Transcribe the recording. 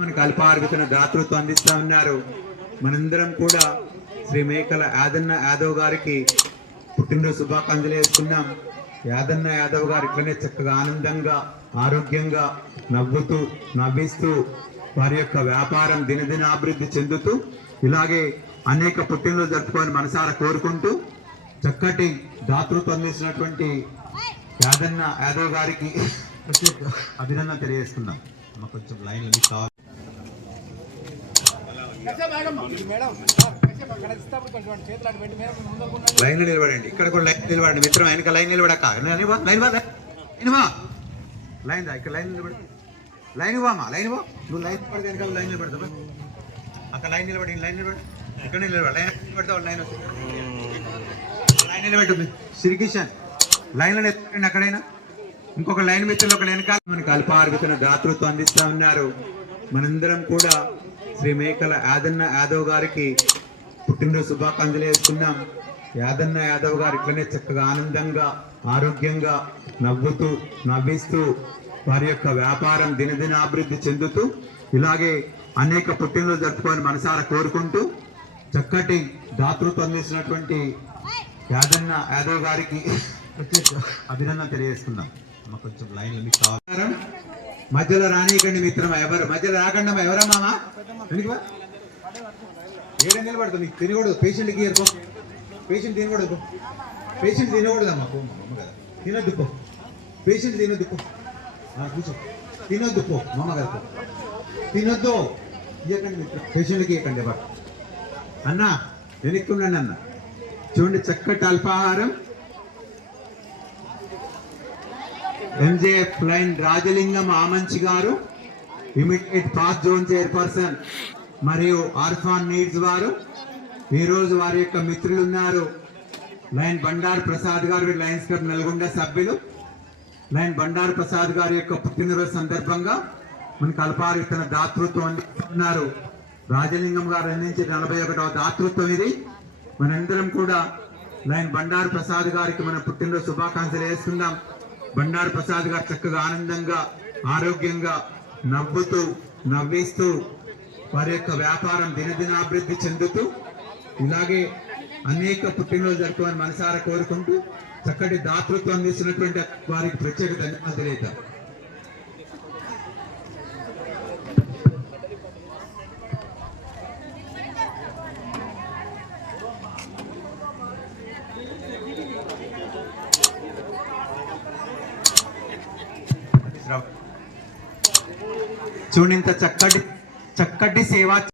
మనకు అల్పార్పితన దాతృత్వం అందిస్తా ఉన్నారు. మనందరం కూడా శ్రీ మేకల యాదన్న యాదవ్ గారికి పుట్టినరోజు శుభాకాంక్షలు వేసుకున్నాం. యాదన్న యాదవ్ గారు ఇట్లనే చక్కగా ఆనందంగా ఆరోగ్యంగా నవ్వుతూ నవ్విస్తూ వారి యొక్క వ్యాపారం దినదిన అభివృద్ధి చెందుతూ ఇలాగే అనేక పుట్టినరోజు జరుపుకోవాలని మనసారా కోరుకుంటూ చక్కటి దాతృత్వం అందించినటువంటి యాదన్న యాదవ్ గారికి అభినందన తెలియజేస్తున్నాం. కొంచెం లైన్ కావాలి. లైన్ నిలబడండి. ఇక్కడ కూడా లైన్ నిలబడండి. మిత్రం వెనక లైన్ నిలబడక లైన్ దా ఇక్కడ లైన్ నిలబడి లైన్ ఇవ్వమ్మా లైన్ ఇవ్వ. నువ్వు లైన్ పడితే వెనక లైన్ నిలబడతావా? అక్కడ లైన్ నిలబడి లైన్ నిలబడి ఇక్కడ నిలబడి లైన్ నిలబడతావు. లైన్ లైన్ నిలబెట్టుంది. శ్రీకిషన్ లైన్లో ఎత్తుకండి. అక్కడైనా ఇంకొక లైన్ మిత్రులు ఒక వెనకాల మనకు అల్పార్పితన దాతృత్వం అందిస్తా ఉన్నారు. మనందరం కూడా శ్రీ మేకల యాదన్న యాదవ్ గారికి పుట్టినరోజు శుభాకాంక్షలు వేసుకున్నాం. యాదన్న యాదవ్ గారు ఇట్లనే చక్కగా ఆనందంగా ఆరోగ్యంగా నవ్వుతూ నవ్విస్తూ వారి యొక్క వ్యాపారం దినదిన అభివృద్ధి చెందుతూ ఇలాగే అనేక పుట్టినరోజు జరుపుకోవాలని మనసారా కోరుకుంటూ చక్కటి దాతృత్వం అందించినటువంటి యాదన్న యాదవ్ గారికి అభినందన తెలియజేస్తున్నాం. కొంచెం లైన్ కావాలి. మధ్యలో రానియకండి మిత్రమా. ఎవరు మధ్యలో రాకండి. ఎవరా మామా ఏడ నిలబడుతుంది. నీకు తినకూడదు. పేషెంట్కి ఇయర్కో. పేషెంట్ తినకూడదు. పేషెంట్ తినకూడదమ్మా. పో అమ్మ కదా తినొద్దు. పో పేషెంట్ తినొద్దు. పో కూర్చో. తినొద్దు. పో మమ్మ కదా తినొద్దు. ఇవ్వకండి మిత్రం. పేషెంట్కి ఇవ్వకండి. ఎవరు అన్నా వెనక్కి ఉండండి. అన్న చూడండి చక్కటి అల్పాహారం. ఎంజేఎఫ్ లైన్ రాజలింగం ఆమంచి గారు ఇమిడియట్ పాస్ జోన్ చైర్పర్సన్ మరియు ఆర్ఫాన్ నీడ్స్ వారు ఈరోజు వారి యొక్క మిత్రులు ఉన్నారు. లైన్ బండారు ప్రసాద్ గారు లయన్స్ క్లబ్ నల్గొండ సభ్యులు. లైన్ బండారు ప్రసాద్ గారి యొక్క పుట్టినరోజు సందర్భంగా మనకు అల్పార్పితన దాతృత్వం అందిస్తున్నారు. రాజలింగం గారు అందించిన 41వ దాతృత్వం ఇది. మనందరం కూడా లైన్ బండారు ప్రసాద్ గారికి మన పుట్టినరోజు శుభాకాంక్షలు వేసుకుందాం. బండారు ప్రసాద్ గారు చక్కగా ఆనందంగా ఆరోగ్యంగా నవ్వుతూ నవ్విస్తూ వారి యొక్క వ్యాపారం దినదిన అభివృద్ధి చెందుతూ ఇలాగే అనేక పుట్టినరోజు జరుపుకోవాలని మనసారా కోరుకుంటూ చక్కటి దాతృత్వం అందిస్తున్నటువంటి వారికి ప్రత్యేక ధన్యవాదాలు తెలియజేద్దాం. చూడండి ఇంత చక్కటి సేవ